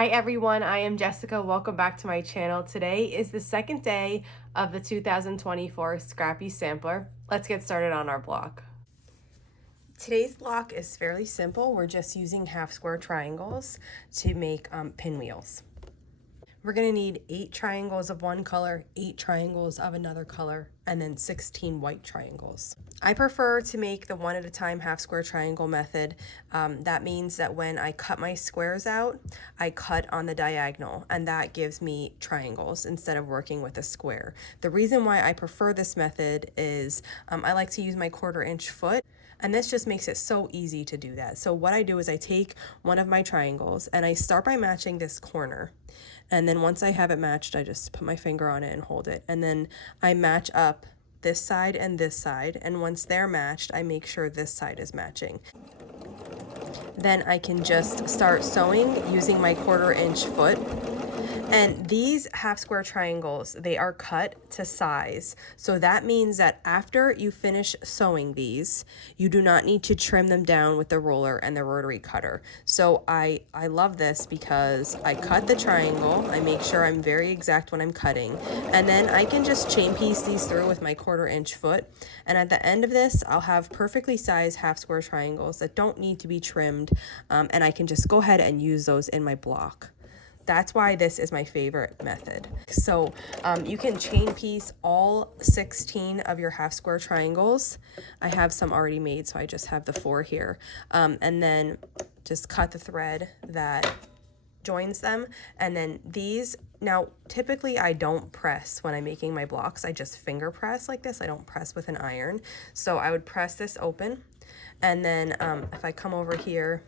Hi everyone, I am Jessica. Welcome back to my channel. Today is the second day of the 2024 Scrappy Sampler. Let's get started on our block. Today's block is fairly simple. We're just using half square triangles to make pinwheels. We're going to need 8 triangles of one color, 8 triangles of another color, and then 16 white triangles. I prefer to make the one at a time half square triangle method. That means that when I cut my squares out, I cut on the diagonal, and that gives me triangles instead of working with a square. The reason why I prefer this method is I like to use my 1/4 inch foot. And this just makes it so easy to do that. So what I do is I take one of my triangles and I start by matching this corner. And then once I have it matched, I just put my finger on it and hold it. And then I match up this side and this side. And once they're matched, I make sure this side is matching. Then I can just start sewing using my 1/4 inch foot. And these half square triangles, they are cut to size. So that means that after you finish sewing these, you do not need to trim them down with the roller and the rotary cutter. So I love this because I cut the triangle, I make sure I'm very exact when I'm cutting, and then I can just chain piece these through with my 1/4 inch foot. And at the end of this, I'll have perfectly sized half square triangles that don't need to be trimmed, and I can just go ahead and use those in my block. That's why this is my favorite method. So you can chain piece all 16 of your half square triangles. I have some already made, so I just have the 4 here. And then just cut the thread that joins them. And then these, now typically I don't press when I'm making my blocks. I just finger press like this. I don't press with an iron. So I would press this open. And then if I come over here,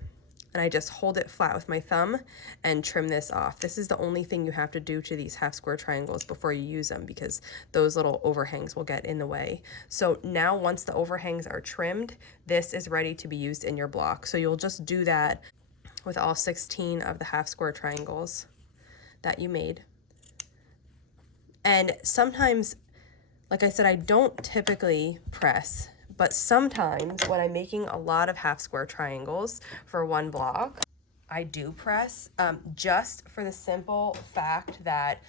and I just hold it flat with my thumb and trim this off. This is the only thing you have to do to these half square triangles before you use them, because those little overhangs will get in the way. So now once the overhangs are trimmed, this is ready to be used in your block. So you'll just do that with all 16 of the half square triangles that you made. And sometimes, like I said, I don't typically press, but sometimes when I'm making a lot of half square triangles for one block, I do press, just for the simple fact that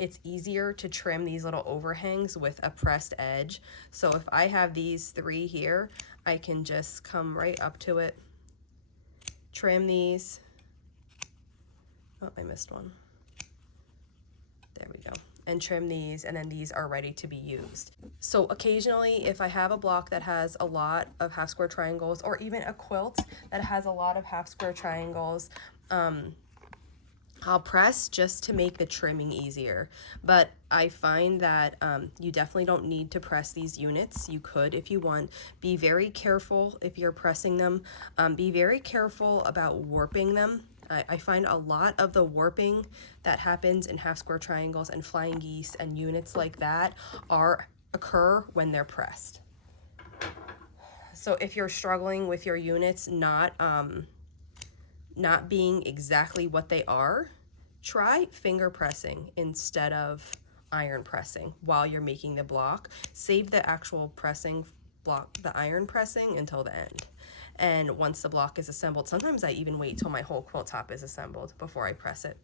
it's easier to trim these little overhangs with a pressed edge. So if I have these 3 here, I can just come right up to it, trim these. Oh, I missed one. There we go. And trim these, and then these are ready to be used. So occasionally, if I have a block that has a lot of half square triangles, or even a quilt that has a lot of half square triangles, I'll press just to make the trimming easier. But I find that you definitely don't need to press these units. You could if you want. Be very careful if you're pressing them. Be very careful about warping them. I find a lot of the warping that happens in half square triangles and flying geese and units like that occur when they're pressed. So if you're struggling with your units not being exactly what they are, try finger pressing instead of iron pressing while you're making the block. Save the actual pressing block, the iron pressing, until the end. And once the block is assembled, sometimes I even wait till my whole quilt top is assembled before I press it.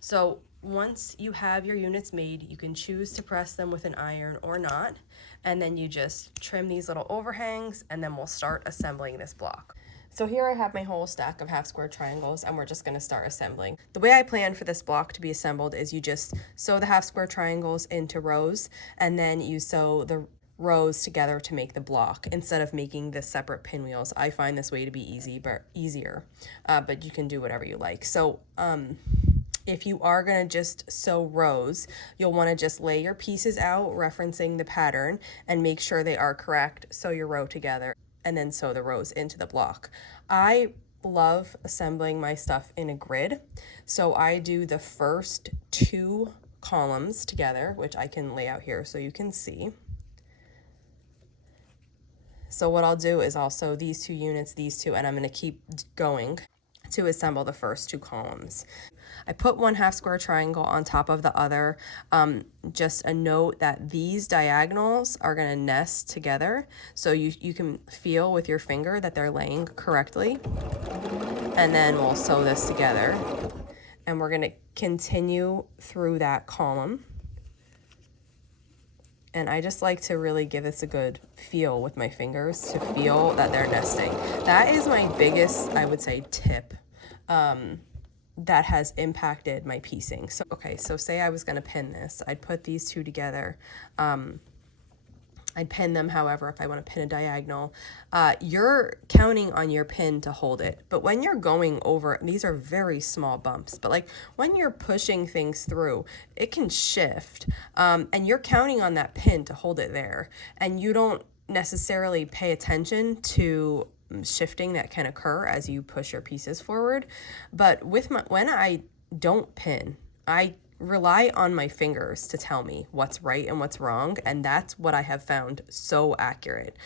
So once you have your units made, you can choose to press them with an iron or not, and then you just trim these little overhangs, and then we'll start assembling this block. So here I have my whole stack of half square triangles, and we're just going to start assembling. The way I plan for this block to be assembled is you just sew the half square triangles into rows, and then you sew the rows together to make the block instead of making the separate pinwheels. I find this way to be easier, but you can do whatever you like. So if you are going to just sew rows, you'll want to just lay your pieces out referencing the pattern and make sure they are correct. Sew your row together and then sew the rows into the block. I love assembling my stuff in a grid, so I do the first 2 columns together, which I can lay out here so you can see. So what I'll do is I'll sew these 2 units, these 2, and I'm going to keep going to assemble the first 2 columns. I put one half square triangle on top of the other. Just a note that these diagonals are going to nest together, so you can feel with your finger that they're laying correctly. And then we'll sew this together. and we're going to continue through that column. And I just like to really give this a good feel with my fingers to feel that they're nesting. That is my biggest, I would say, tip that has impacted my piecing. So, okay, so say I was gonna pin this. I'd put these two together. I'd pin them, however, if I want to pin a diagonal. You're counting on your pin to hold it. But when you're going over, these are very small bumps, but like when you're pushing things through, it can shift. And you're counting on that pin to hold it there. And you don't necessarily pay attention to shifting that can occur as you push your pieces forward. But when I don't pin, I rely on my fingers to tell me what's right and what's wrong, and that's what I have found so accurate.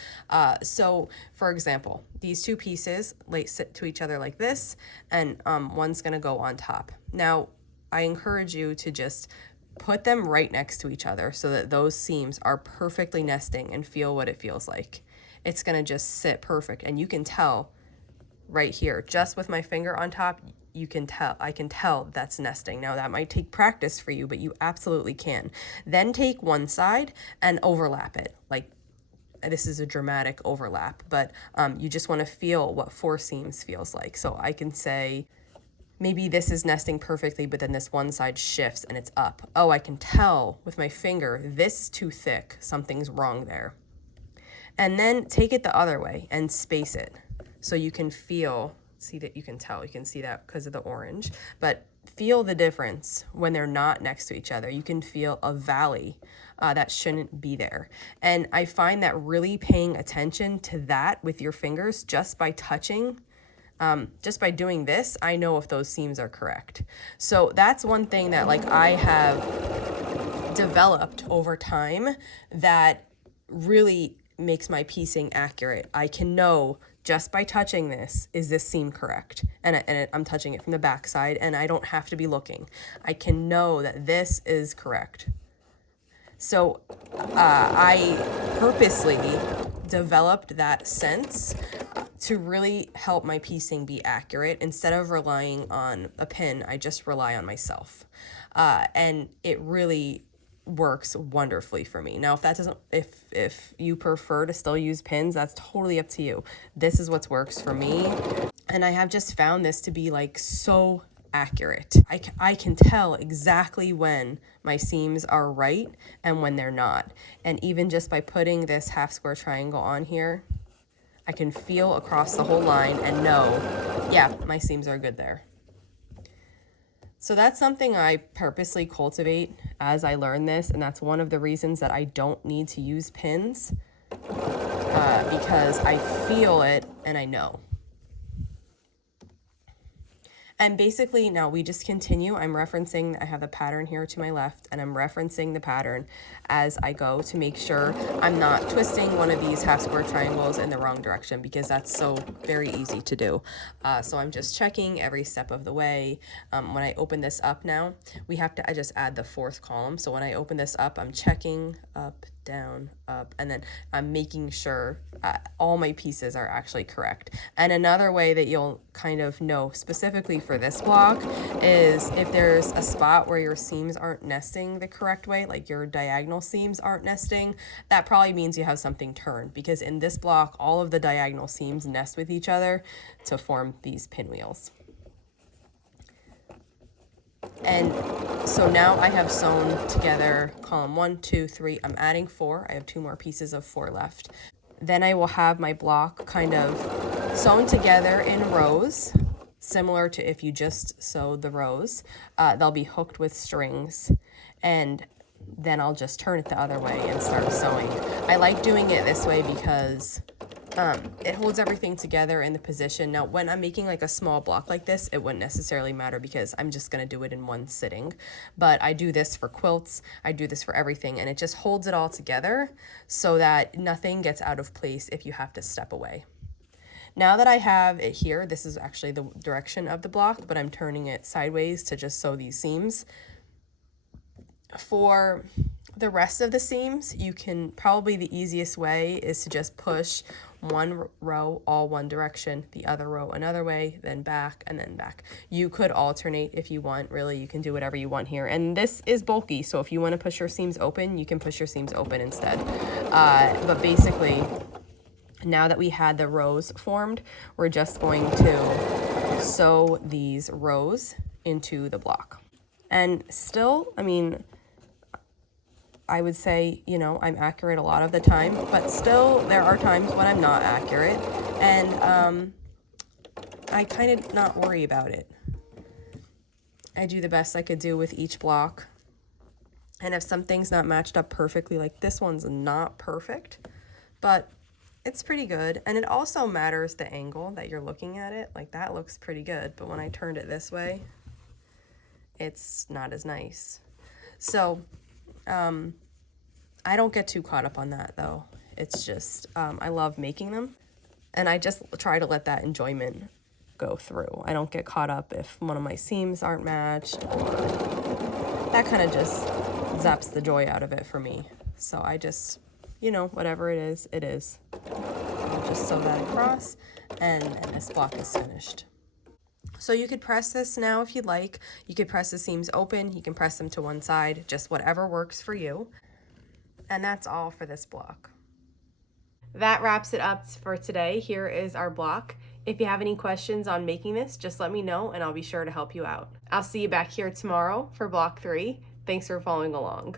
So for example, these two pieces sit to each other like this, and one's gonna go on top. Now I encourage you to just put them right next to each other so that those seams are perfectly nesting, and feel what it feels like. It's gonna just sit perfect, and you can tell right here, just with my finger on top, I can tell that's nesting. Now that might take practice for you, but you absolutely can. Then take one side and overlap it. Like, this is a dramatic overlap, but you just want to feel what 4 seams feels like. So I can say, maybe this is nesting perfectly, but then this one side shifts and it's up. Oh, I can tell with my finger, this is too thick. Something's wrong there. And then take it the other way and space it. So you can feel, see that you can tell, you can see that because of the orange, but feel the difference when they're not next to each other. You can feel a valley that shouldn't be there. And I find that really paying attention to that with your fingers, just by touching, just by doing this, I know if those seams are correct. So that's one thing that like I have developed over time that really makes my piecing accurate. I can know just by touching this, is this seam correct? And I'm touching it from the back side, and I don't have to be looking. I can know that this is correct. So I purposely developed that sense to really help my piecing be accurate. Instead of relying on a pin, I just rely on myself. And it really works wonderfully for me. Now, if you prefer to still use pins, that's totally up to you. This is what works for me. And I have just found this to be like so accurate. I can tell exactly when my seams are right and when they're not. And even just by putting this half square triangle on here, I can feel across the whole line and know, yeah, my seams are good there. So that's something I purposely cultivate as I learn this, and that's one of the reasons that I don't need to use pins, because I feel it and I know. And basically now we just continue. I'm referencing, I have the pattern here to my left, and I'm referencing the pattern as I go to make sure I'm not twisting one of these half square triangles in the wrong direction, because that's so very easy to do. So I'm just checking every step of the way. When I open this up now, I just add the 4th column. So when I open this up, I'm checking up, down, up, and then I'm making sure all my pieces are actually correct. And another way that you'll kind of know specifically for this block is if there's a spot where your seams aren't nesting the correct way, like your diagonal seams aren't nesting, that probably means you have something turned, because in this block, all of the diagonal seams nest with each other to form these pinwheels. And so now I have sewn together column 1, 2, 3. I'm adding 4. I have 2 more pieces of 4 left. Then I will have my block kind of sewn together in rows, similar to if you just sewed the rows. They'll be hooked with strings, and then I'll just turn it the other way and start sewing. I like doing it this way because it holds everything together in the position. Now, when I'm making like a small block like this, it wouldn't necessarily matter because I'm just going to do it in one sitting. But I do this for quilts, I do this for everything, and it just holds it all together so that nothing gets out of place if you have to step away. Now that I have it here, this is actually the direction of the block, but I'm turning it sideways to just sew these seams. For The rest of the seams, you can probably, the easiest way is to just push one row all one direction, the other row another way, then back and then back. You could alternate if you want. Really, you can do whatever you want here. And this is bulky, so if you want to push your seams open, you can push your seams open instead. But basically, now that we had the rows formed, we're just going to sew these rows into the block. And still, I mean, I would say, you know, I'm accurate a lot of the time, but still there are times when I'm not accurate, and I kind of not worry about it. I do the best I could do with each block, and if something's not matched up perfectly, like this one's not perfect, but it's pretty good. And it also matters the angle that you're looking at it. Like that looks pretty good, but when I turned it this way, it's not as nice. So I don't get too caught up on that though. It's just, I love making them, and I just try to let that enjoyment go through. I don't get caught up if one of my seams aren't matched, or that kind of just zaps the joy out of it for me. So I just, you know, whatever it is, it is. I'll just sew that across, and this block is finished. So you could press this now if you'd like. You could press the seams open, you can press them to one side, just whatever works for you. And that's all for this block. That wraps it up for today. Here is our block. If you have any questions on making this, just let me know and I'll be sure to help you out. I'll see you back here tomorrow for block 3. Thanks for following along.